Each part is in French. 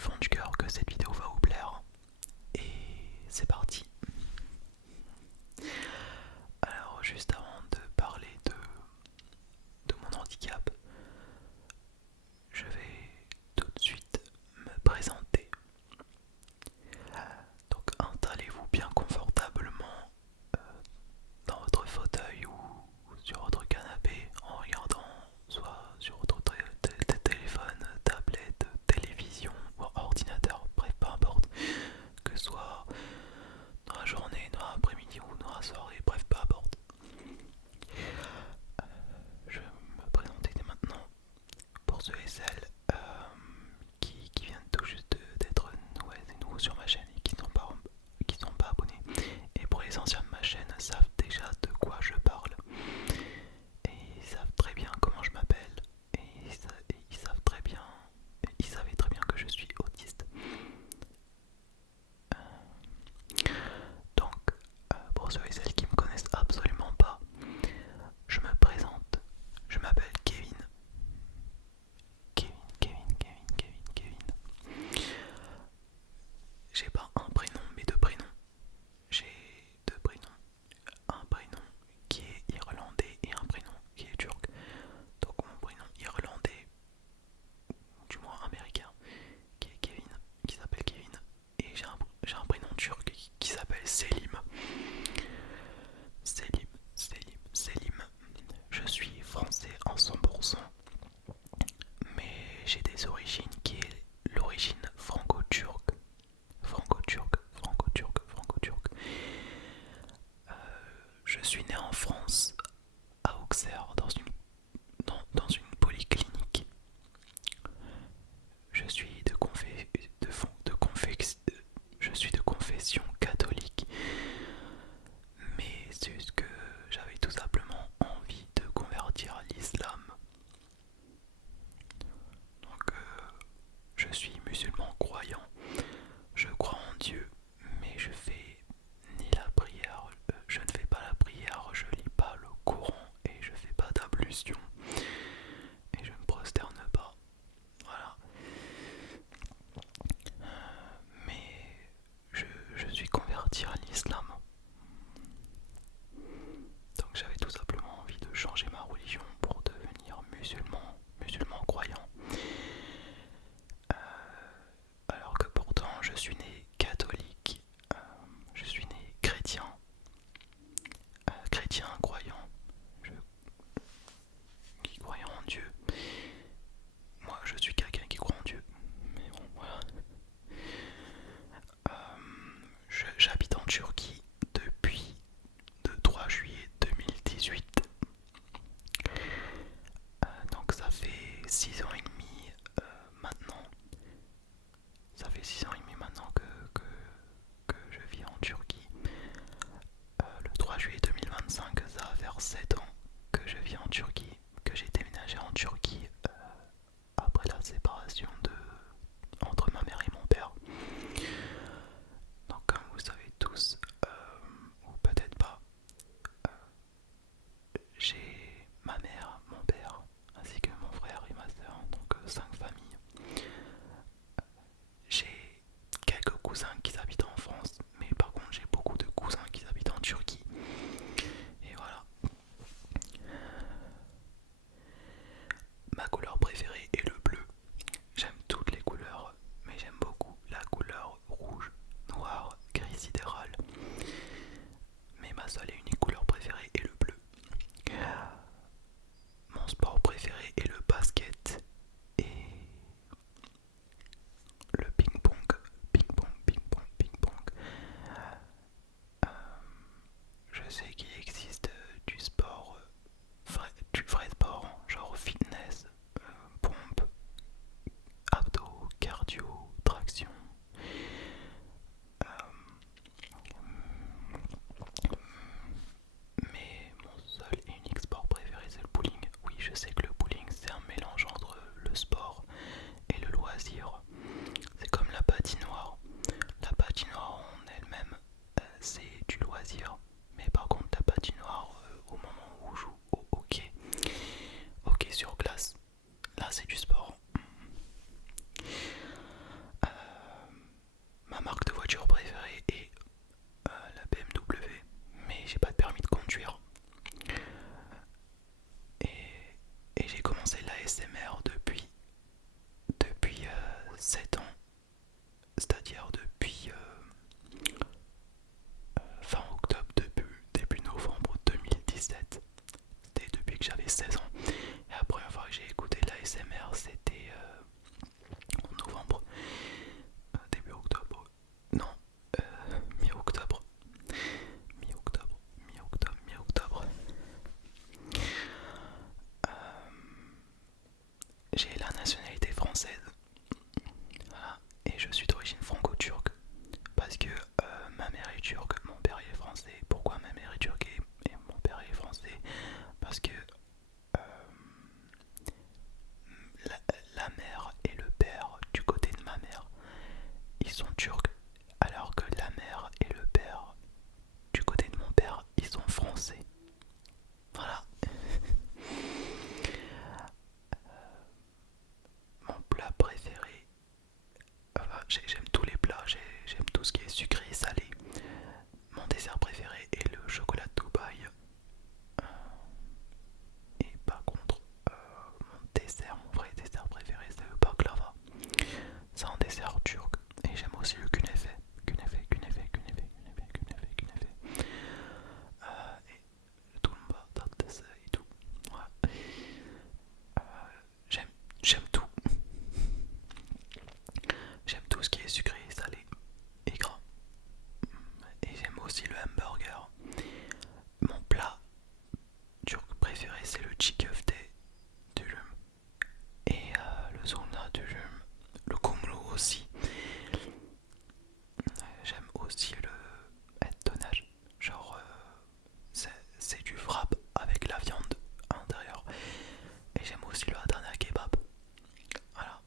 fond du cœur que cette vidéo va vous plaire. Et c'est parti. Alors juste avant de parler de mon handicap, je vais tout de suite me présenter. Donc installez-vous bien confortablement dans votre fauteuil ou sur votre canapé en regardant soit sur votre téléphone, tablette, télévision ou ordinateur, bref peu importe, que ce soit dans la journée, dans l'après-midi ou dans la soirée, bref peu importe. Je vais me présenter dès maintenant pour ceux et celles qui viennent tout juste d'être nouveaux sur ma chaîne et qui sont pas abonnés. Et pour les anciens de ma chaîne savent déjà de quoi je parle. Et ils savent très bien comment je m'appelle. Et ils savent très bien, ils savaient très bien que je suis autiste. Donc, pour ceux et celles qui me connaissent absolument pas, je me présente. Je m'appelle Kevin. Kevin. J'ai pas un prénom, mais deux prénoms. J'ai deux prénoms. Un prénom qui est irlandais et un prénom qui est turc. Donc mon prénom irlandais, du moins américain, qui est Kevin, qui s'appelle Kevin. Et j'ai un prénom turc qui s'appelle Selim. Selim. Je suis français en 100%, mais j'ai des origines qui est l'origine franco-turque. Franco-turque. Je suis né en France, à Auxerre, dans une polyclinique. Je suis je suis de confession catholique, mais c'est juste que j'avais tout simplement envie de convertir à l'islam. Donc je suis musulman croyant, je crois en Dieu, mais je fais ni la prière, je ne fais pas la prière, je lis pas le Coran et je fais pas d'ablution et je ne prosterne pas. Voilà. Mais je suis converti à l'islam. Donc j'avais tout simplement envie de changer ma religion pour devenir musulman croyant. Alors que pourtant je suis né catholique, je suis né chrétien, chrétien croyant, qui croyant en Dieu. Moi je suis quelqu'un qui croit en Dieu. Mais bon voilà. J'habite en Turquie depuis le 3 juillet 2018. Donc ça fait 6 ans et demi maintenant. Ça fait 6 ans et demi maintenant que c'est-à-dire depuis fin octobre, début novembre 2017. C'était depuis que j'avais 16 ans. Et la première fois que j'ai écouté l'ASMR, c'était en novembre, début octobre. Non, mi-octobre. Mi-octobre, mi-octobre, mi-octobre. J'ai la nationalité française. Voilà. Et je suis d'origine franco-turque. Parce que ma mère est turque, mon père est français. Pourquoi ma mère est turque et mon père est français? Parce que la, la mère et le père du côté de ma mère, ils sont turcs. Alors que la mère et le père du côté de mon père, ils sont français. Voilà. Mon plat préféré, enfin, j'aime tous les plats, j'aime tout ce qui est sucré et salé. Mon dessert préféré est le chocolat de Dubaï. Et par contre, mon vrai dessert préféré, c'est le baklava. C'est un dessert turc. Et j'aime aussi le künefe. Künefe, künefe, künefe, künefe, künefe, künefe. Et tout le tatlısı et tout. Ouais. J'aime, j'aime tout. J'aime tout ce qui est sucré, salé et gras. Et j'aime aussi le hamburger. Mon plat turc préféré, c'est le çiğ köfte dürüm. Et le zurna dürüm. Le kumru aussi. J'aime aussi le tonnage. Genre, c'est du wrap avec la viande à l'intérieur. Et j'aime aussi le Adana kebab. Voilà.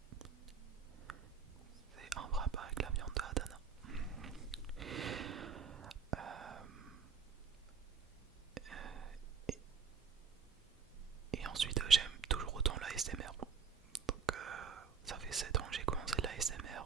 C'est un wrap avec la viande de Adana. Et ensuite, j'aime toujours autant l'ASMR. Donc, ça fait 7 ans que j'ai commencé l'ASMR.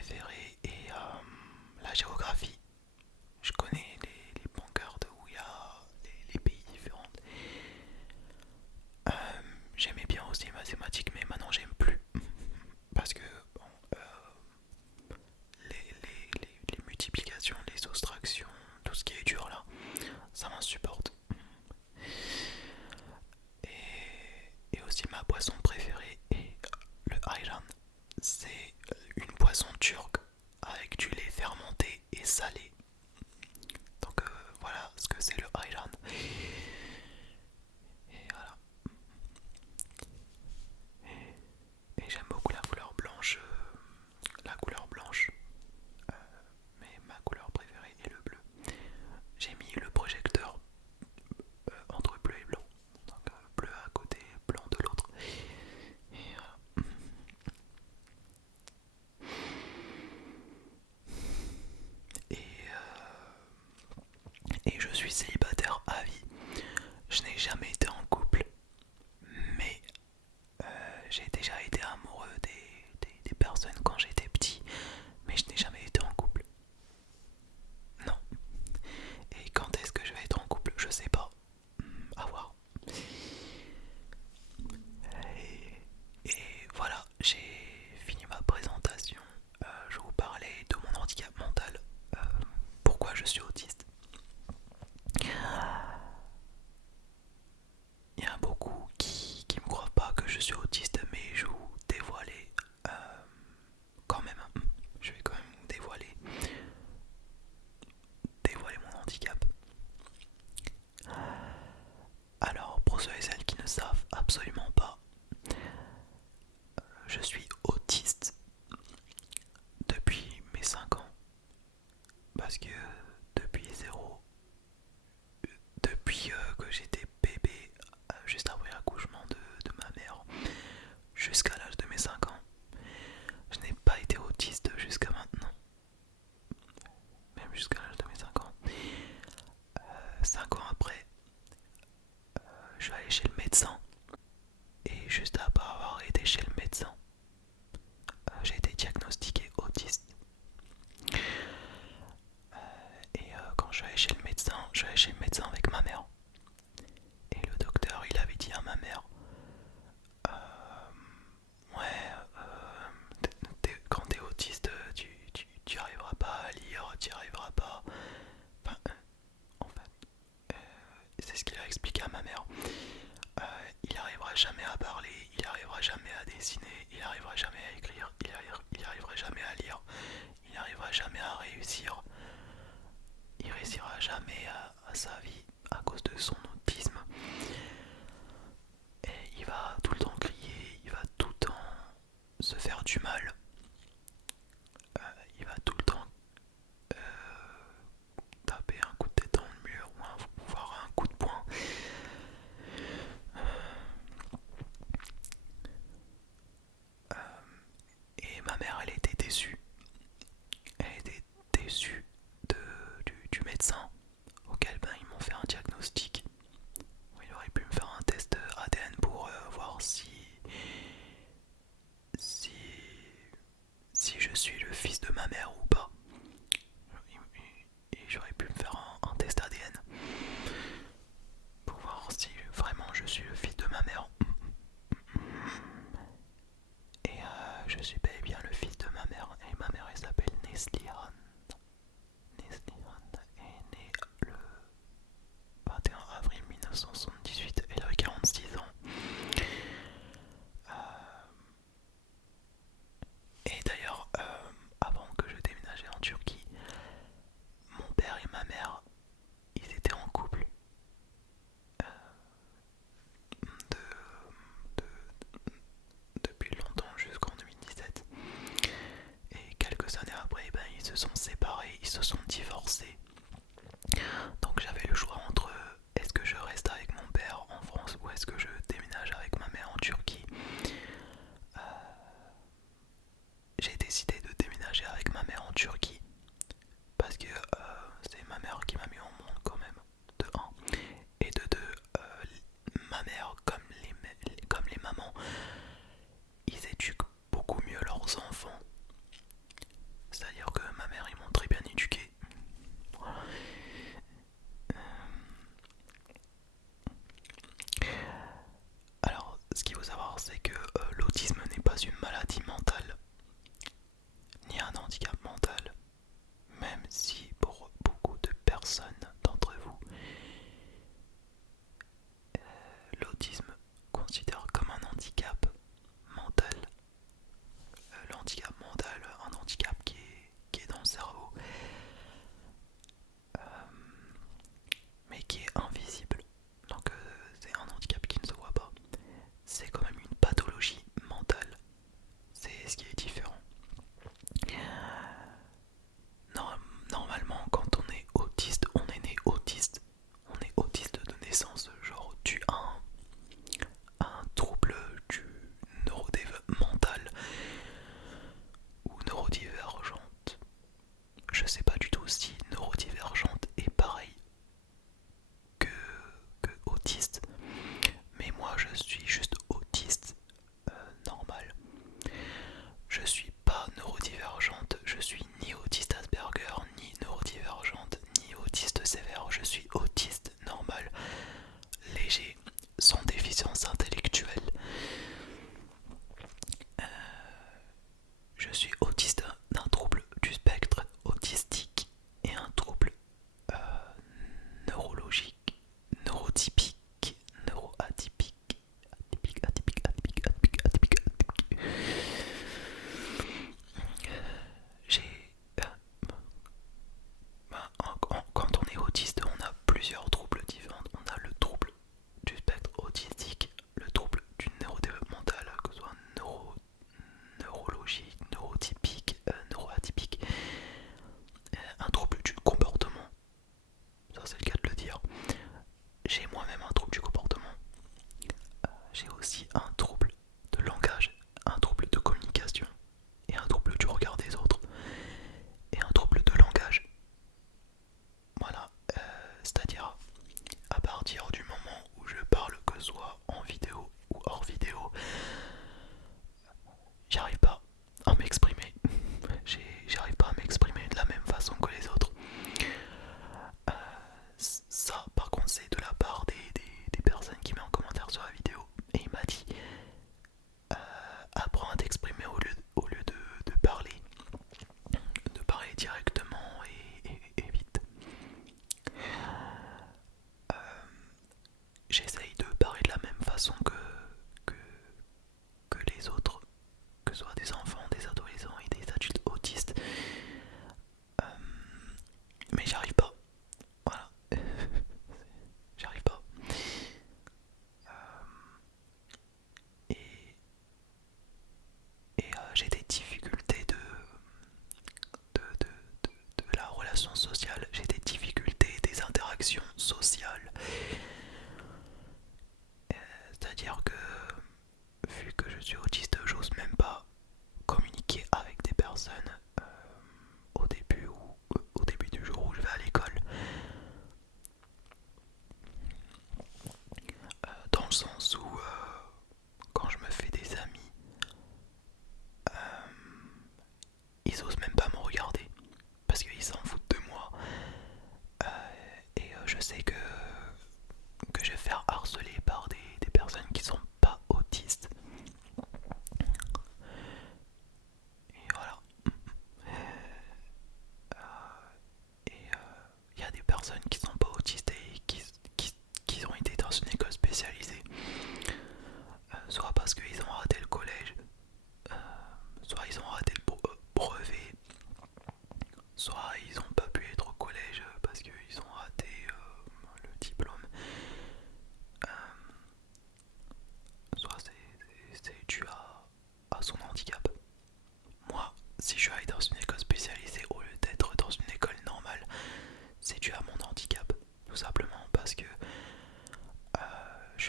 préférée est la géographie. Je connais les bunkers de où il y a les pays différents. Euh, J'aimais bien aussi les mathématiques, mais maintenant j'aime plus. Parce que bon, les multiplications, les soustractions, tout ce qui est dur là, ça m'insupporte. Et aussi ma boisson préférée est le ayran. C'est une boisson turque avec du lait fermenté et salé. Donc voilà ce que c'est le ayran. Et voilà. Et j'aime beaucoup la couleur blanche. Euh, mais ma couleur préférée est le bleu. J'ai mis le projecteur entre bleu et blanc. Donc bleu à côté, blanc de l'autre. Et, et, et je suis célibataire à vie. Je n'ai jamais été en couple, mais j'ai déjà été amoureux des personnes quand j'étais petit, mais je n'ai jamais été en couple. Non. Et quand est-ce que je vais être en couple? Je sais pas. À voir. Et voilà, j'ai fini ma présentation. Je vous parlais de mon handicap mental. Pourquoi je suis autiste. Il y a beaucoup qui me croient pas que je suis autiste, mais je vais vous dévoiler quand même. Je vais quand même vous dévoiler mon handicap. Alors, pour ceux et celles qui ne savent absolument pas, je suis autiste depuis mes 5 ans. Parce que depuis que j'étais bébé, juste après l'accouchement de ma mère, jusqu'à l'âge de mes 5 ans, je n'ai pas été autiste jusqu'à maintenant. Même jusqu'à l'âge de mes 5 ans. 5 ans après, je suis allé chez le médecin. Et juste après avoir été chez le médecin, j'ai été diagnostiqué autiste. Et quand je suis allé chez le médecin, je suis allé chez le médecin avec ma mère. Et le docteur, il avait dit à ma mère, ouais, quand t'es autiste, tu arriveras pas à lire, tu arriveras pas. Enfin, en fait, c'est ce qu'il a expliqué à ma mère. Il arrivera jamais à parler, il arrivera jamais à dessiner, il arrivera jamais à écrire, il arrivera jamais à lire, il arrivera jamais à réussir. Il réussira jamais à sa vie à cause de son autisme. Et il va tout le temps crier, il va tout le temps se faire du mal. Il va tout le temps taper un coup de tête dans le mur ou voire un coup de poing. Et ma mère, elle était déçue. Elle était déçue du médecin auquel ils m'ont fait un diagnostic. Il aurait pu me faire un test ADN pour voir si, si je suis le fils de ma mère ou pas. Et j'aurais pu me faire un test ADN pour voir si vraiment je suis le fils de ma mère. Et je suis bel et bien le fils de ma mère. Et ma mère, elle s'appelle Neslihan. Neslihan est née le 21 avril 1978. Elle avait 46 ans. Et d'ailleurs, avant que je déménageais en Turquie, mon père et ma mère, ils étaient en couple de, depuis longtemps jusqu'en 2017. Et quelques années après, ils se sont séparés, ils se sont divorcés. Donc j'avais le choix entre est-ce que je reste avec mon père en France ou est-ce que je déménage avec ma mère en Turquie. J'ai décidé de déménager avec ma mère en Turquie parce que c'est ma mère qui m'a mis au monde quand même, de un. Et de deux, ma mère, comme les mamans, ils éduquent beaucoup mieux leurs enfants. mais j'y arrive pas. Voilà, j'y arrive pas. Et, j'ai des difficultés de la relation sociale, j'ai des difficultés des interactions sociales. C'est-à-dire que vu que je suis autiste, j'ose même pas communiquer avec des personnes au début du jour où je vais à l'école. Dans le sens où quand je me fais des amis, ils osent même pas me regarder parce qu'ils s'en foutent de moi. Et je sais que je vais faire harceler par des personnes qui sont pas autistes. Et voilà. Et il y a des personnes qui sont pas autistes et qui ont été dans une école spécialisée. Soit parce qu'ils ont raté le collège, soit ils ont raté le brevet, soit ils n'ont pas pu être au collège parce qu'ils ont raté le diplôme, soit c'est dû à son handicap. Moi, si je suis allé dans une école spécialisée au lieu d'être dans une école normale, c'est dû à mon handicap, tout simplement parce que je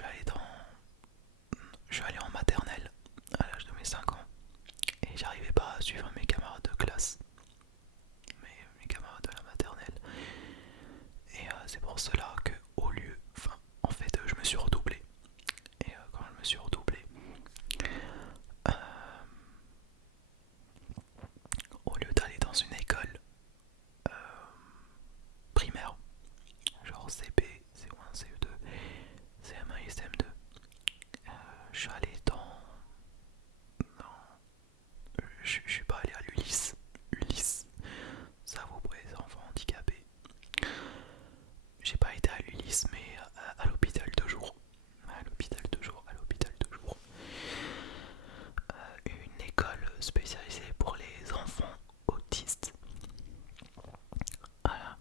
suis allé en maternelle à l'âge de mes 5 ans et j'arrivais pas à suivre mes camarades de classe, mes camarades de la maternelle. Et c'est pour cela que en fait, je me suis redoublé. Et quand je me suis redoublé, euh, au lieu d'aller dans une école euh, primaire, genre CP, C1, CE2, CM1 et CM2, je suis allé je suis pas allé à l'Ulysse. Ulysse, ça vaut pour les enfants handicapés. J'ai pas été à l'Ulysse, mais à l'hôpital de jour. À l'hôpital de jour, à l'hôpital de jour. Une école spécialisée pour les enfants autistes. Voilà.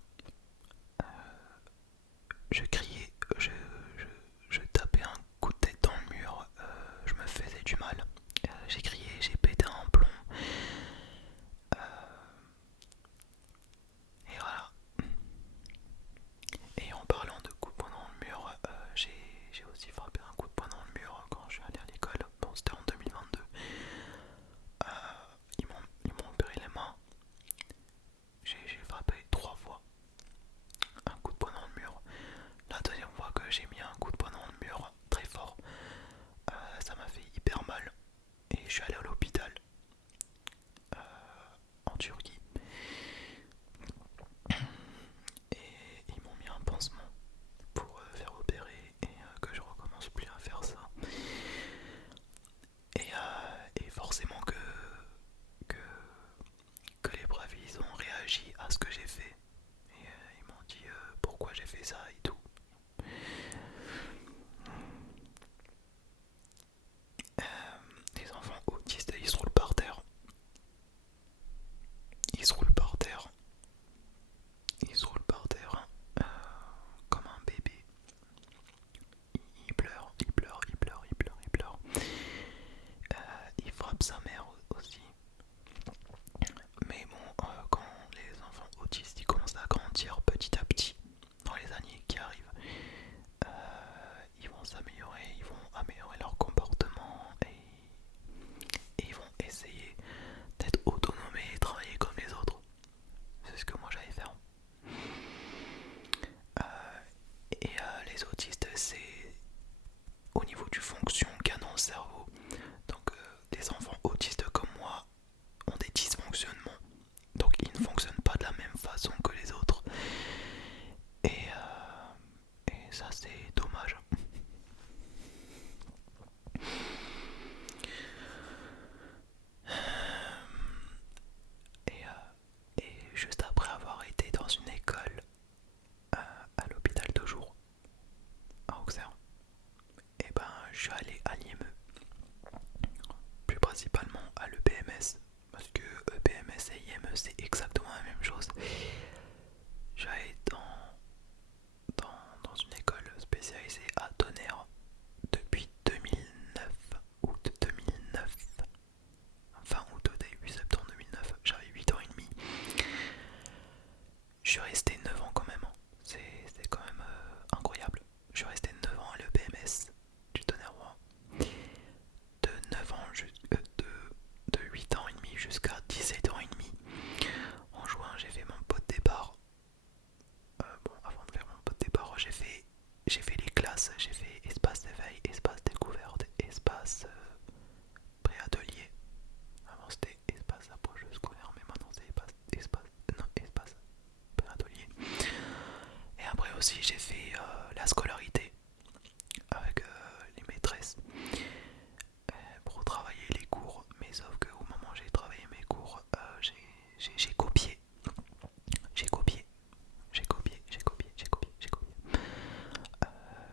Je criais, je tapais un coup de tête dans le mur, je me faisais du mal. J'ai crié, j'ai pété un plomb. Et voilà. Et en parlant de coups de poing dans le mur, j'ai aussi frappé un coup de poing dans le mur quand je suis allé à l'école. Bon, c'était en 2022. Ils m'ont opéré les mains. J'ai frappé 3 fois un coup de poing dans le mur. La deuxième fois que j'ai mis un coup de poing dans le mur très fort, ça m'a fait hyper mal. Et je suis allé à l'hôpital en Turquie. Et ils m'ont mis un pansement pour faire opérer et que je recommence plus à faire ça. Et forcément que, que les braves ils ont réagi à ce que j'ai fait. Et ils m'ont dit pourquoi j'ai fait ça et tout. Les enfants autistes ils se roulent par terre. Ils se roulent par terre. Ils se roulent par terre comme un bébé. Il pleure, il pleure, il pleure, il pleure, il pleure. Il frappe sa mère aussi. Mais bon, quand les enfants autistes ils commencent à grandir petit à petit dans les années qui arrivent, ils vont s'améliorer, ils vont améliorer leur comportement et ils vont essayer d'être autonomes et travailler comme les autres. C'est ce que moi j'allais faire. Les autistes, c'est au niveau du fonction qu'a dans le cerveau. Donc les enfants autistes comme moi ont des dysfonctionnements. Donc ils ne fonctionnent pas de la même façon que les autres. Et ça c'est dommage. Et juste après avoir été dans une école à l'hôpital de jour à Auxerre, et ben je suis allé à l'IME, plus principalement à l'EPMS, parce que EPMS et IME c'est exactement la même chose. je suis resté 9 ans quand même, hein. C'est quand même incroyable. Je suis resté 9 ans à l'EPMS du Tonnerrois. De 9 ans de 8 ans et demi jusqu'à 17 ans et demi. En juin, j'ai fait mon pot de départ. Bon, avant de faire mon pot de départ, j'ai fait les classes, j'ai fait espace d'éveil, espace découverte, espace pré-atelier. Avant c'était espace approche scolaire, mais maintenant c'est espace pré-atelier. Et après aussi j'ai fait la scolarité avec les maîtresses pour travailler les cours. Mais sauf qu'au moment où j'ai travaillé mes cours, j'ai copié. J'ai copié. J'ai copié, j'ai copié, j'ai copié, j'ai copié.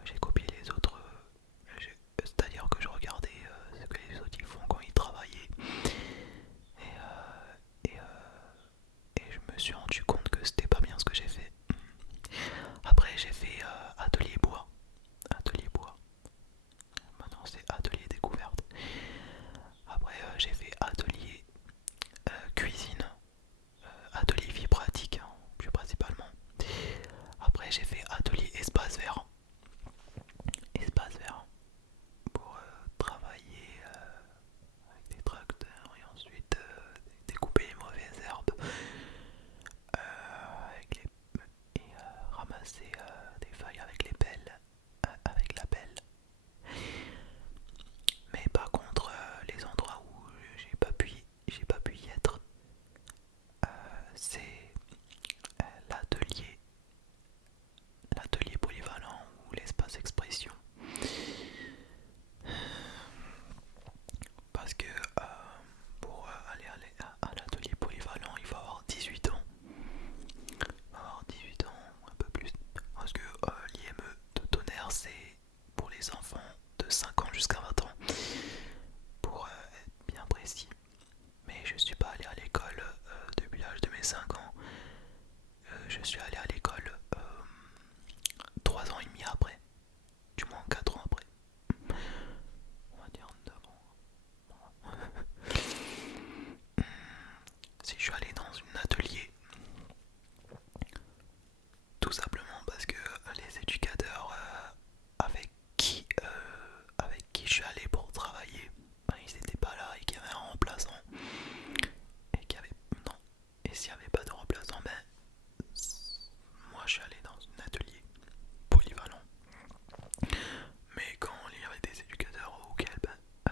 J'ai copié les autres. C'est-à-dire que je regardais ce que les autres ils font quand ils travaillaient. Et, et je me suis rendu compte que c'était pas bien ce que j'ai fait. Après j'ai fait atelier bois. Atelier bois. Maintenant c'est atelier découverte. Après j'ai fait atelier cuisine. Atelier vie pratique, hein, plus principalement. Après j'ai fait atelier espace vert. Espace vert pour travailler avec des tracteurs et ensuite découper les mauvaises herbes et ramasser des feuilles avec les pelles, avec la pelle. Mais par contre, les endroits où j'ai pas pu y être, c'est l'atelier, l'atelier polyvalent ou l'espace expression. Parce que pour aller à l'atelier polyvalent, il faut avoir 18 ans. Avoir 18 ans, un peu plus. Parce que l'IME de Tonnerre, c'est pour les enfants de 5 ans jusqu'à 20 ans. Pour être bien précis. Mais je suis pas allé à l'école depuis l'âge de mes 5 ans. Je suis allé à l'école 3 ans et demi après. Du moins 4 ans après. On va dire 9 ans. Si je suis allé dans un atelier, tout simplement parce que les éducateurs avec qui je suis allé pour travailler, ben, ils n'étaient pas là et qu'il y avait un remplaçant. Et qu'il y avait. Non. Et s'il n'y avait pas de remplaçant, ben moi je suis allé dans un atelier polyvalent. Mais quand il y avait des éducateurs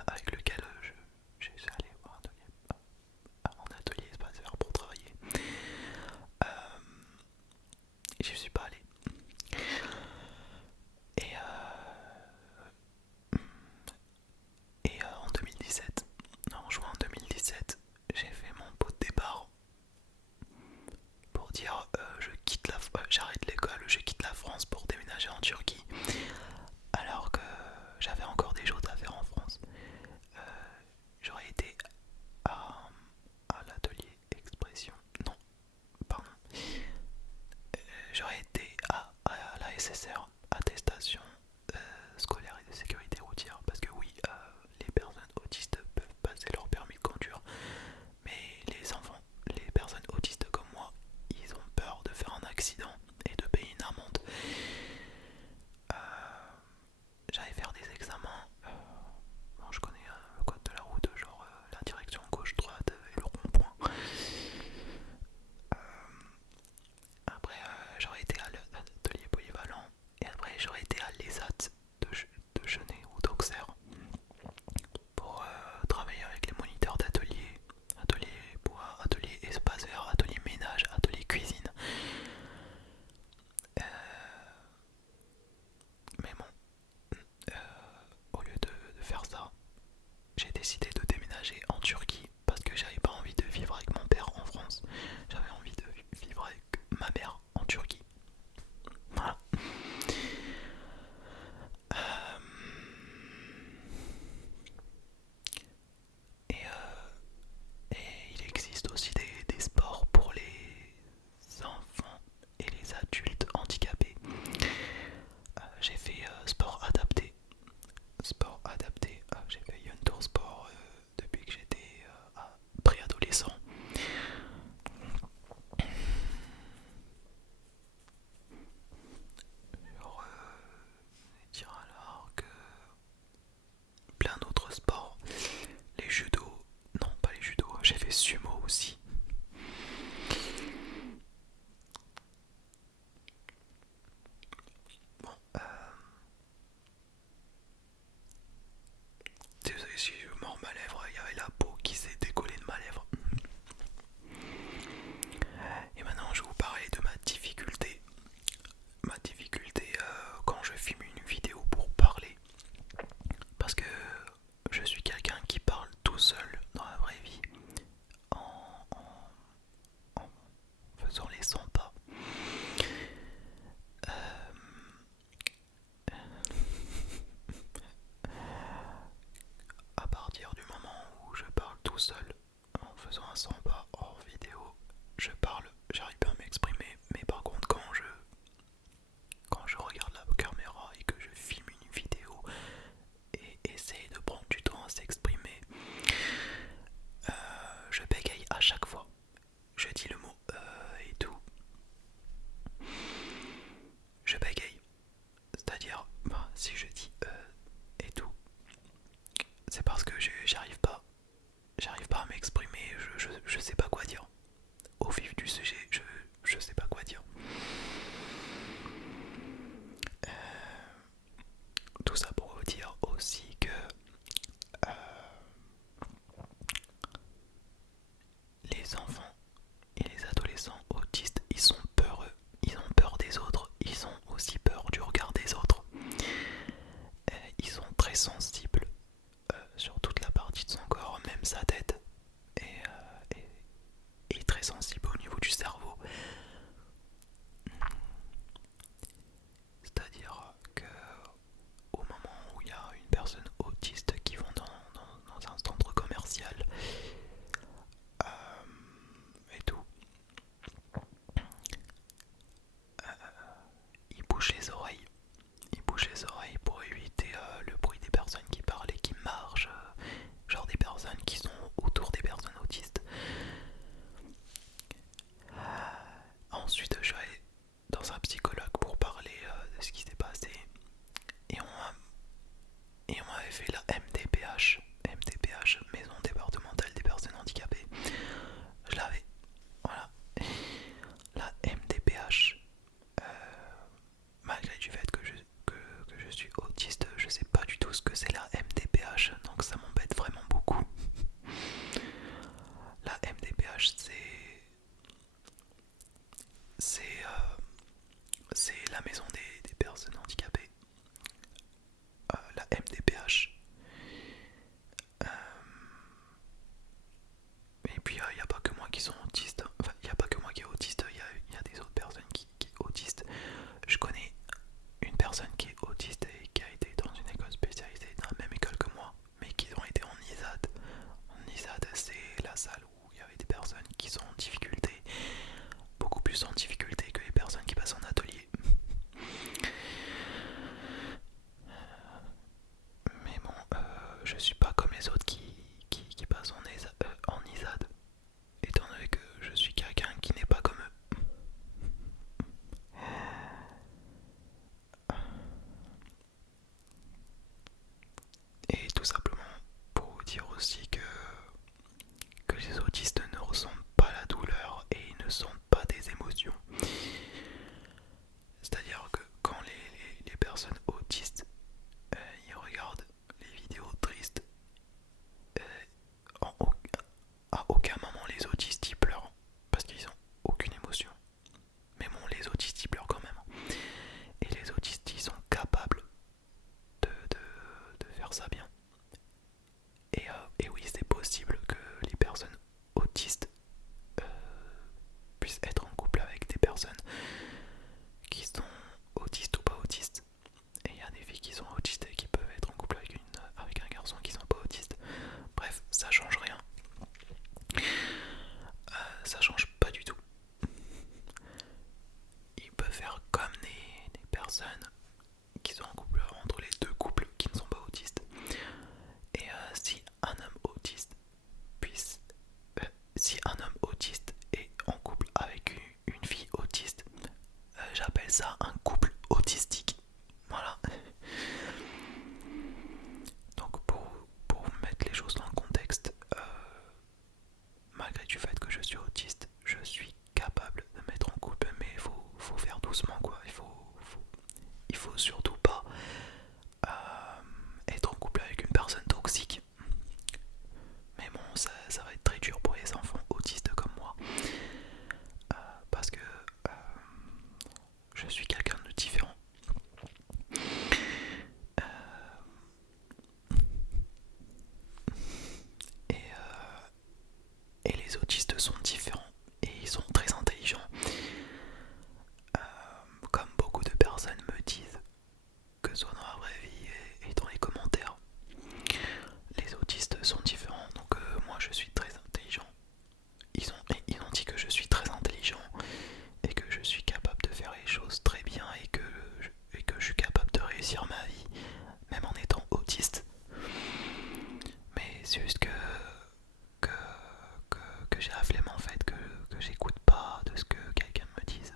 avec lesquels je suis allé en atelier espace vert pour travailler, j'y suis pas allé. Et, en 2017, en juin 2017, j'ai fait mon pot de départ pour dire j'arrête l'école, je quitte la France pour déménager en Turquie, alors que j'avais encore des choses à faire en France. J'aurais été à l'atelier expression, non, pardon, j'aurais été à la SSR, attestation scolaire et de sécurité routière, parce que oui, les personnes autistes peuvent passer leur permis de conduire, mais les personnes autistes comme moi, ils ont peur de faire un accident et de payer une amende. Euh, J'allais faire des examens. Bon, je connais le code de la route, genre la direction gauche-droite et le rond-point. Après, j'aurais été à l'atelier polyvalent plus en difficulté que les personnes qui passent en atelier. Mais bon, je suis pas comme les autres qui passent en ISAD, étant donné que je suis quelqu'un qui n'est pas comme eux. Et tout simplement pour vous dire aussi que les autistes ne ressentent pas la douleur et ils ne sentent pas des émotions. C'est-à-dire que quand les personnes autistes ils regardent les vidéos tristes, en au- à aucun moment les autistes ils pleurent parce qu'ils ont aucune émotion. Mais bon, les autistes ils pleurent quand même. Et les autistes ils sont capables de faire ça bien. Et oui, c'est possible que les personnes autistes euh, puissent être en couple avec des personnes qui sont autistes ou pas autistes. Et il y a des filles qui sont autistes et qui peuvent être en couple avec un garçon qui sont pas autistes. Bref, ça change rien. Ça change pas du tout. Ils peuvent faire comme des personnes qui sont en couple entre les deux couples qui ne sont pas autistes. Et si un homme autiste puisse si un homme autiste est en couple avec une fille autiste, j'appelle ça un couple autistique. Voilà. Donc pour mettre les choses dans le contexte, malgré du fait que je suis autiste, je suis capable de mettre en couple, mais faut faire doucement quoi. Il faut surtout pas être en couple avec une personne toxique. Mais bon, ça va être très dur pour les enfants autistes comme moi. Parce que je suis quelqu'un de différent. Et, et les autistes sont différents et ils sont très intelligents. Comme beaucoup de personnes me disent, que ce soit dans la vraie vie et dans les commentaires. Les autistes sont différents, donc moi je suis très intelligent. Ils ont dit que je suis très intelligent et que je suis capable de faire les choses très bien et que je suis capable de réussir ma vie, même en étant autiste. Mais c'est juste que, que j'ai la flemme en fait, que j'écoute pas de ce que quelqu'un me dise.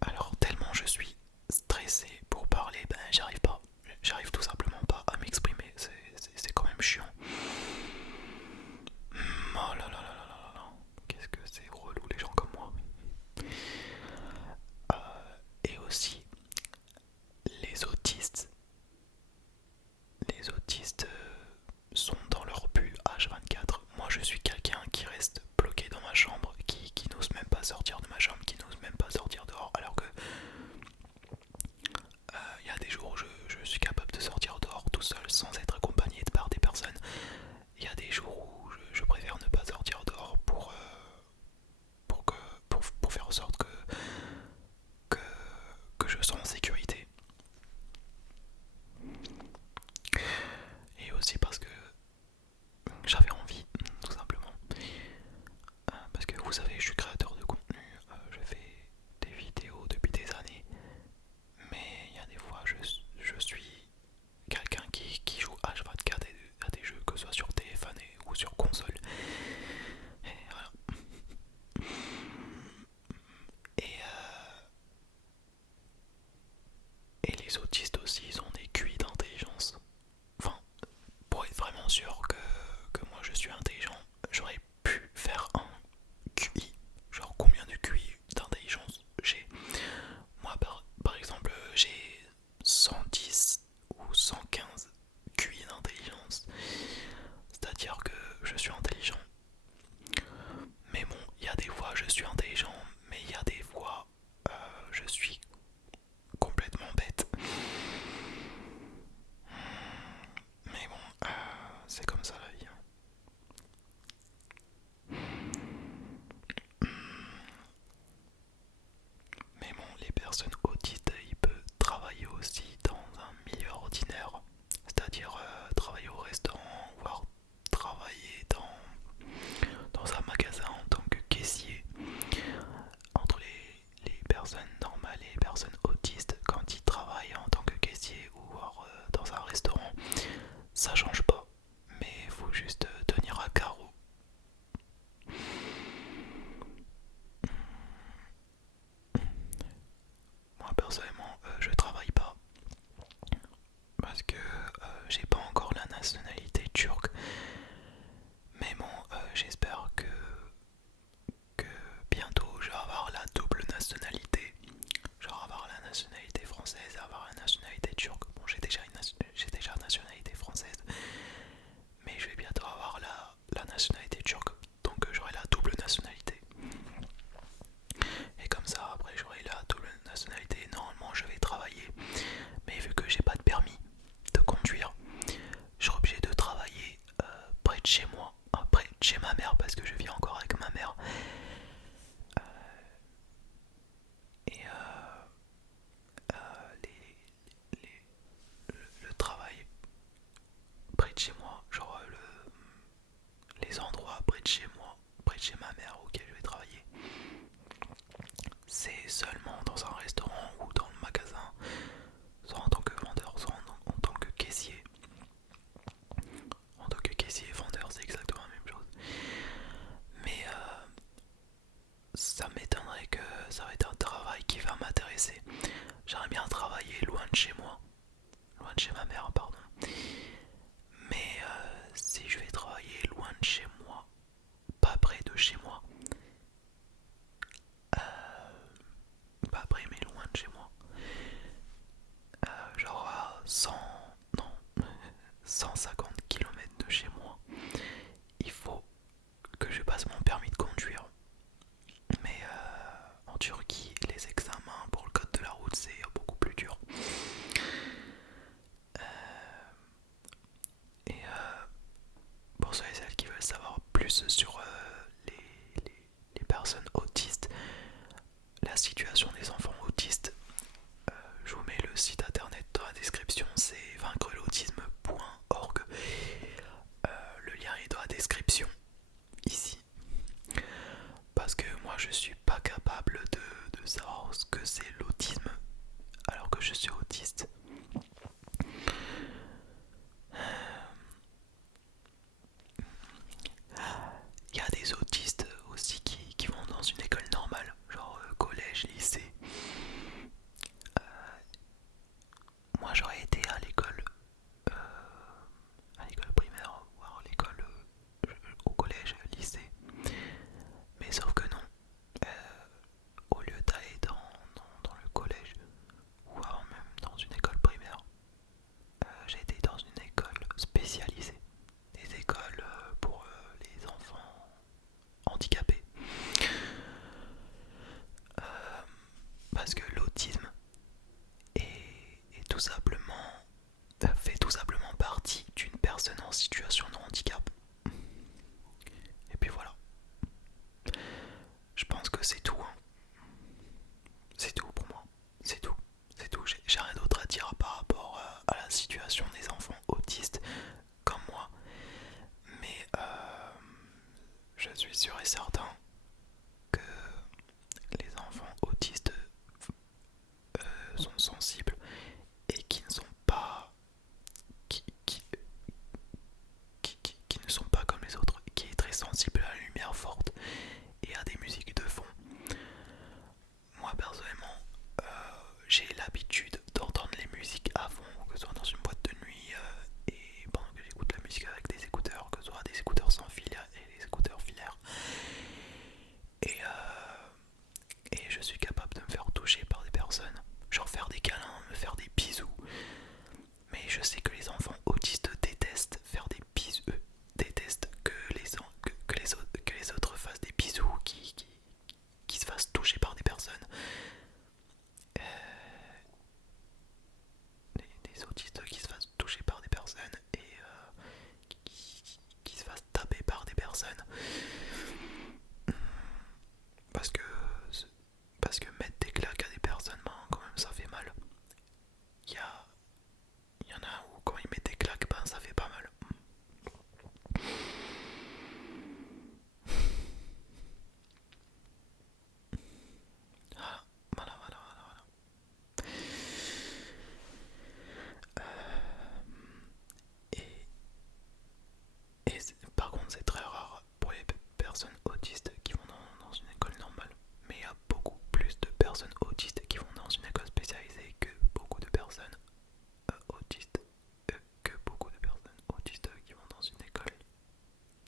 Alors tellement je suis stressé pour parler, ben j'arrive tout simplement pas à m'exprimer, c'est quand même chiant. Oh là là là là là là, qu'est-ce que c'est relou les gens comme moi. Et aussi les autistes, les autistes sont dans leur bulle H24. Moi je suis quelqu'un qui reste bloqué dans ma chambre, qui n'ose même pas sortir de ma chambre, qui n'ose même pas sortir dehors, alors que il y a des jours où je suis capable de sortir dehors tout seul sans être accompagné par des personnes. Il y a des jours où je préfère ne pas sortir dehors pour faire en sorte que, que je sois en sécurité. Et aussi parce que j'avais envie, tout simplement. Parce que vous savez, je suis créateur de contenu, je fais des vidéos depuis des années. Mais il y a des fois, je suis quelqu'un qui joue de chez moi, près de chez ma mère, parce que je vis encore avec ma mère. Et les- le travail près de chez moi, genre les endroits près de chez moi, près de chez ma mère auquel je vais travailler, c'est seulement dans un restaurant ou dans le magasin, soit en tant que vendeur, soit en tant que caissier. En tant que caissier et vendeur, c'est exactement la même chose. Mais ça m'étonnerait que ça va être un travail qui va m'intéresser. J'aimerais bien travailler loin de chez moi, loin de chez ma mère, pardon. Mais si je vais travailler loin de chez moi, pas près de chez moi, pas près mais loin de chez moi, genre à 100, non, 150 km de chez moi, il faut que je passe mon permis de conduire. Mais en Turquie, les examens pour le code de la route, c'est beaucoup plus dur. Et pour ceux et celles qui veulent savoir plus sur les personnes autistes, la situation des enfants autistes, je vous mets le site internet dans la description, c'est vaincrelautisme.org. Le lien est dans la description ici. Parce que moi je suis pas capable de savoir ce que c'est l'autisme alors que je suis autiste. Il y a des autistes aussi qui vont dans une école normale, genre collège, lycée. Moi j'aurais été euh, à l'école primaire, voire au collège, lycée. Mais sauf que non, au lieu d'aller dans le collège, ou alors même dans une école primaire, j'ai été dans une école spécialisée. Des écoles pour les enfants handicapés. Parce que l'autisme est tout simplement fait tout simplement partie d'une personne en situation de handicap. Et puis voilà. Je pense que c'est tout. Hein. C'est tout pour moi. C'est tout. C'est tout. J'ai rien d'autre à dire par rapport à la situation des enfants autistes comme moi. Mais je suis sûr et certain que les enfants autistes sont sensibles et qui ne sont pas qui ne sont pas comme les autres, qui est très sensible à la lumière forte et à des musiques de fond. Moi personnellement, j'ai l'habitude d'entendre les musiques à fond, que ce soit dans une boîte de nuit et pendant que j'écoute la musique avec des écouteurs, que ce soit des écouteurs sans fil et des écouteurs filaires. Et, et je suis capable de me faire toucher par des personnes, genre faire des câlins, me faire des bisous. Mais je sais que les enfants autistes détestent faire des bisous, détestent que les autres fassent des bisous, qui se fassent toucher par des personnes. Des autistes qui se fassent toucher par des personnes et qui se fassent taper par des personnes. Parce que, parce que mettre des claques à des personnes, ben, quand même ça fait mal. Il y en a où quand ils mettent des claques, ben ça fait pas mal. Voilà, voilà, voilà, voilà. Et, par contre c'est très rare pour les personnes autistes qui vont dans une école normale. Mais il y a beaucoup plus de personnes autistes qui vont dans une école spécialisée que beaucoup de personnes autistes. Que beaucoup de personnes autistes qui vont dans une école.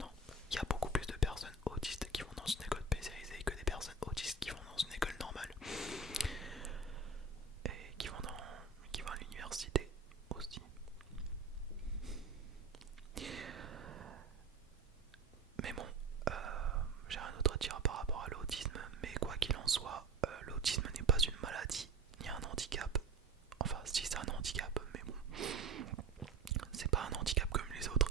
Non, il y a beaucoup plus de personnes autistes qui vont dans une école spécialisée que des personnes autistes qui vont dans une école normale. Et qui vont à l'université aussi. Mais bon, j'ai rien d'autre à dire par rapport à l'autisme, mais quoi qu'il en soit, l'autisme n'est pas une maladie, ni un handicap. Enfin, si c'est un handicap, mais bon, c'est pas un handicap comme les autres.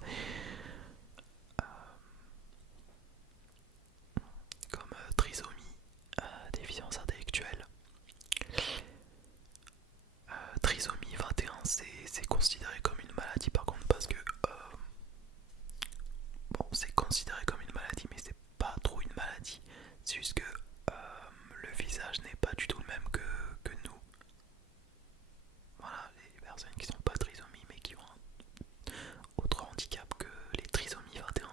c'est considéré comme une maladie, mais c'est pas trop une maladie. C'est juste que le visage n'est pas du tout le même que nous. Voilà, les personnes qui sont pas trisomie mais qui ont un autre handicap que les trisomies 21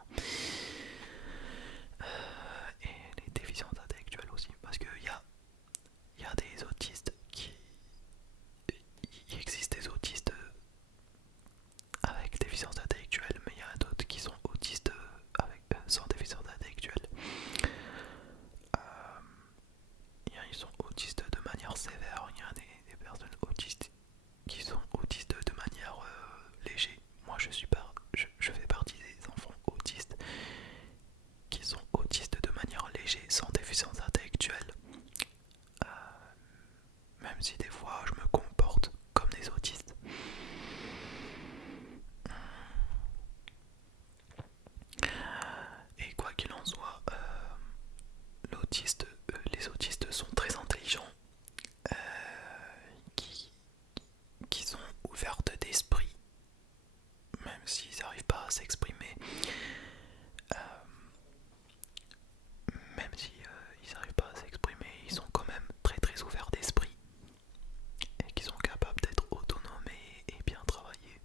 et les déficiences intellectuelles aussi, parce qu'il y a des autistes il existe des autistes avec déficience intellectuelle, mais il y en a d'autres qui sont autistes sans déficience intellectuelle. Ils sont autistes de manière sévère, il y a des personnes autistes qui sont autistes de manière légère. Moi je fais partie des enfants autistes qui sont autistes de manière légère, sans déficience intellectuelle. Même si des fois je me comporte comme des autistes. Et quoi qu'il en soit, les autistes sont très intelligents, euh, qui, qui sont ouvertes d'esprit, même s'ils n'arrivent pas à s'exprimer, euh, même si ils n'arrivent pas à s'exprimer, ils sont quand même très très ouverts d'esprit et qui sont capables d'être autonomes et bien travailler.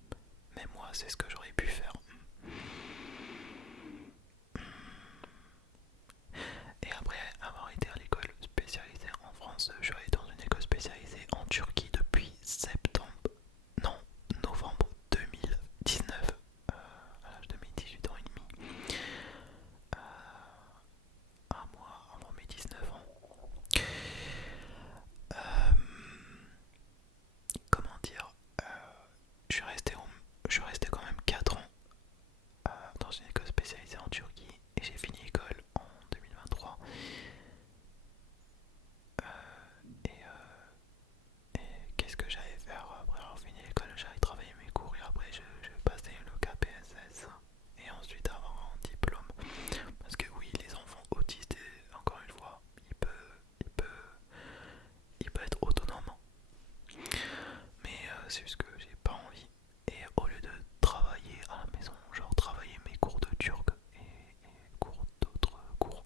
Mais moi, c'est ce que j'aurais pu faire. Et après avoir été à l'école spécialisée en France, je suis allé dans une école spécialisée en Turquie depuis novembre 2019, à l'âge de mes 18 ans et demi, un mois avant mes 19 ans. Euh, comment dire, je suis resté quand même 4 ans dans une école spécialisée en Turquie et j'ai fini l'école en 2023. Et, qu'est-ce que j'allais faire après avoir fini l'école? J'allais travailler mes cours et après je passais le KPSS et ensuite avoir un diplôme. Parce que oui, les enfants autistes, encore une fois, il peut être autonome. Mais c'est juste que j'ai pas envie. Et au lieu de travailler à la maison, genre travailler mes cours de turc et d'autres cours,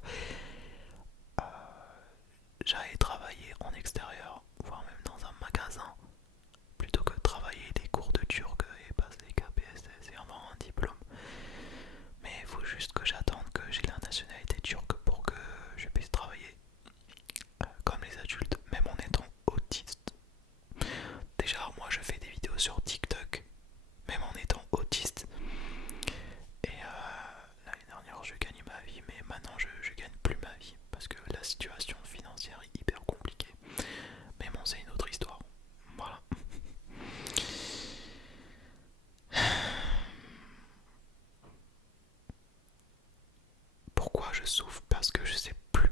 euh, j'allais travailler en extérieur, voire même dans un magasin, plutôt que de travailler des cours de turc et passer KPSS et avoir un diplôme. Mais il faut juste que j'attende que j'ai la nationalité turque pour que je puisse travailler comme les adultes, même en étant autiste. Déjà, moi je fais des vidéos sur TikTok, même en étant autiste. Et l'année dernière je gagnais ma vie, mais maintenant je gagne plus ma vie parce que la situation financière est hyper compliquée. Mais bon, c'est une autre histoire. Voilà. Pourquoi je souffre? Parce que je sais plus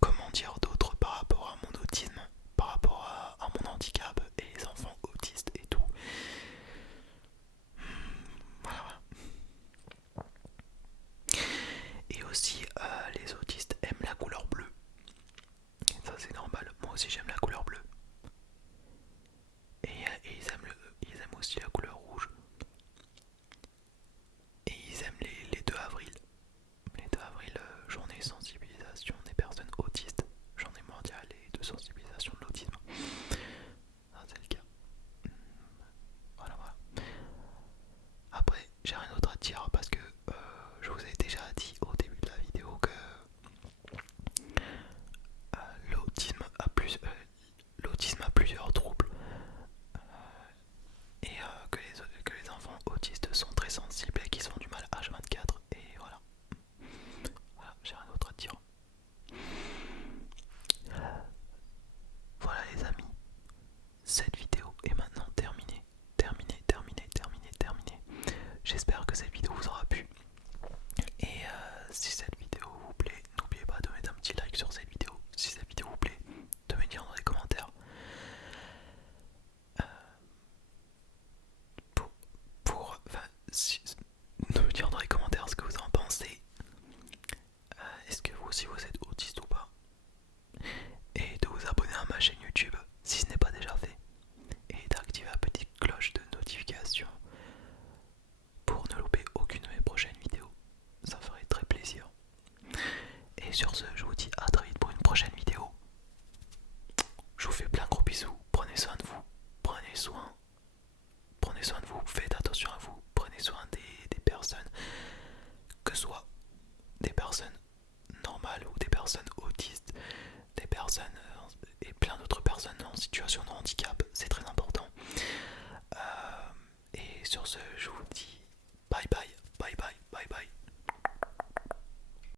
comment dire d'autre par rapport à mon autisme, par rapport à mon handicap et les enfants autistes et tout. Voilà. Et aussi, les autistes aiment la couleur bleue. Et ça c'est normal, moi aussi j'aime la couleur bleue. Et ils aiment aussi la couleur rouge. Et ils aiment les 2 avril. Les 2 avril, journée sensibilisation des personnes autistes. Journée mondiale et de sensibilisation de l'autisme. Ça en situation de handicap, c'est très important. Et sur ce, je vous